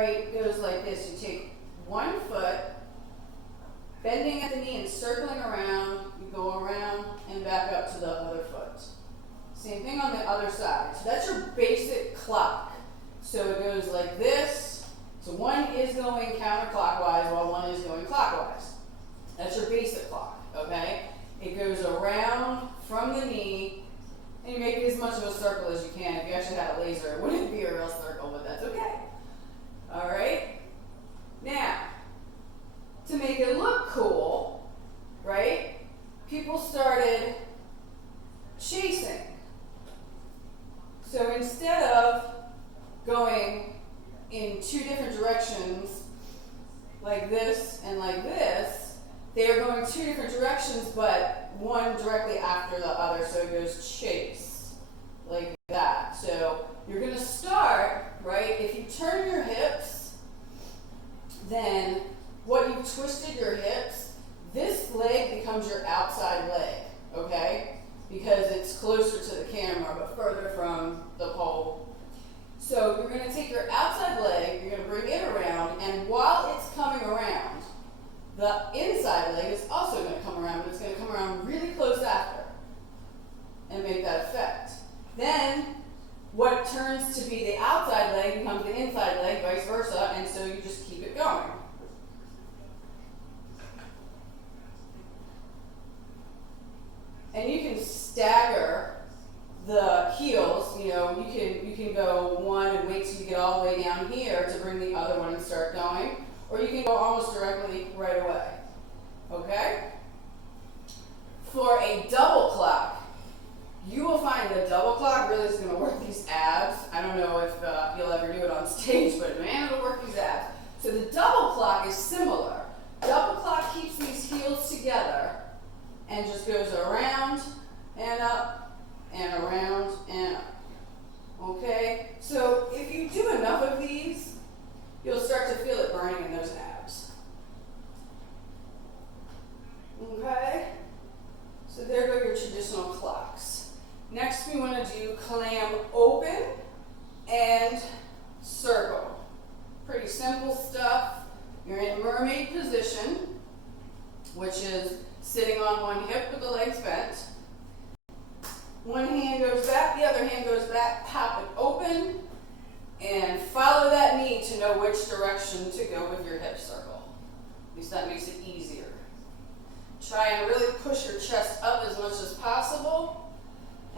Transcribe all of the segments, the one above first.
right, goes like this. You take one foot, bending at the knee and circling around. You go around and back up to the other foot. Same thing on the other side. So that's your basic clock. So it goes like this. So one is going counterclockwise while one is going clockwise. That's your basic clock, okay? It goes around from the knee, and you make it as much of a circle as you can. If you actually had a laser, it wouldn't be a real circle, but that's okay. All right? Now, to make it look cool, right, people started chasing. So instead of going in two different directions, like this and like this, they are going two different directions, but one directly after the other, so it goes chase, like that. So you're going to start, right, if you turn your hips, then what you've twisted your hips, this leg becomes your outside leg, okay? Because it's closer to the camera, but further from the pole. So you're going to take your outside leg, you're going to bring it around, and while it's coming around, the inside leg is also going to come around, but it's going to come around really close after and make that effect. Then what turns to be the outside leg becomes the inside leg, vice versa, and so you just keep it going. And you can stagger the heels, you know, you can go one and wait till you get all the way down here to bring the other one and start going, or you can go almost directly right away, okay? For a double clock, you will find the double clock really is going to work these abs. I don't know if you'll ever do it on stage, but man, it'll work these abs. So the double clock is similar. Double clock keeps these heels together and just goes around and up and around and up. Okay? So if you do enough of these, you'll start to feel it burning in those abs. Okay? So there go your traditional clocks. Next we want to do clam open and circle. Pretty simple stuff. You're in mermaid position, which is sitting on one hip with the legs bent. One hand goes back, the other hand goes back, pop it open, and follow that knee to know which direction to go with your hip circle. At least that makes it easier. Try and really push your chest up as much as possible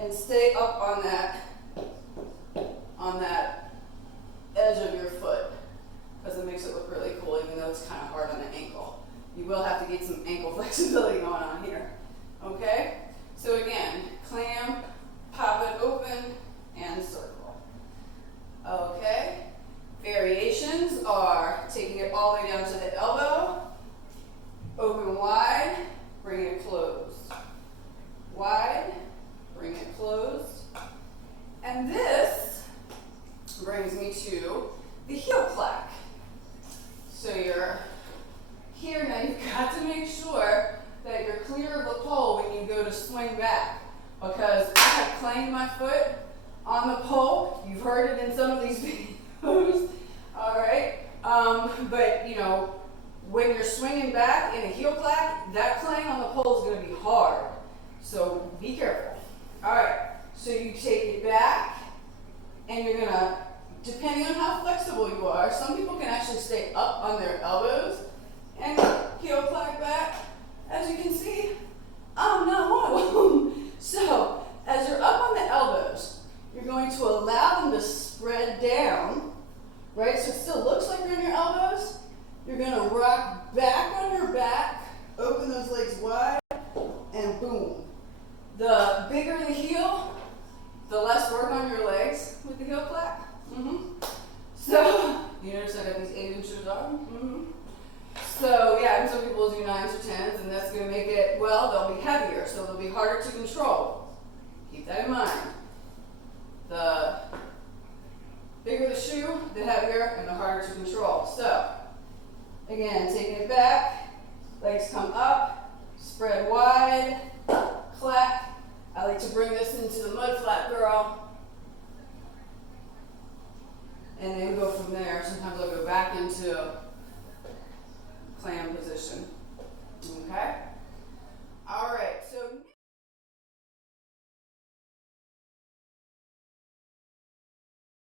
and stay up on that edge of your foot, because it makes it look really cool, even though it's kind of hard on the ankle. You will have to get some ankle flexibility going on here. Okay? So again, clam, pop it open, and circle. Okay? Variations are taking it all the way down to the elbow, open wide, bring it closed. Wide, bring it closed. And this brings me to the heel clack. So you're here now, you've got to make sure that you're clear of the pole when you go to swing back, because I have clanged my foot on the pole. You've heard it in some of these videos, all right? But you know, when you're swinging back in a heel clack, that clang on the pole is going to be hard. So be careful. All right, so you take it back, and you're going to, depending on how flexible you are, some people can actually stay up on their elbows and heel clack back. As you can see, I'm not one of them. So, as you're up on the elbows, you're going to allow them to spread down, right? So it still looks like you're on your elbows. You're going to rock back on your back, open those legs wide, and boom. The bigger the heel, the less work on your legs with the heel clack. So, you notice I got these 8-inch shoes on? So yeah, and some people will do 9s or 10s, and that's going to make it, well, they'll be heavier, so they'll be harder to control. Keep that in mind. The bigger the shoe, the heavier, and the harder to control. So, again, taking it back, legs come up, spread wide, clack. I like to bring this into the mud flap girl, and then go from there. Sometimes I'll go back into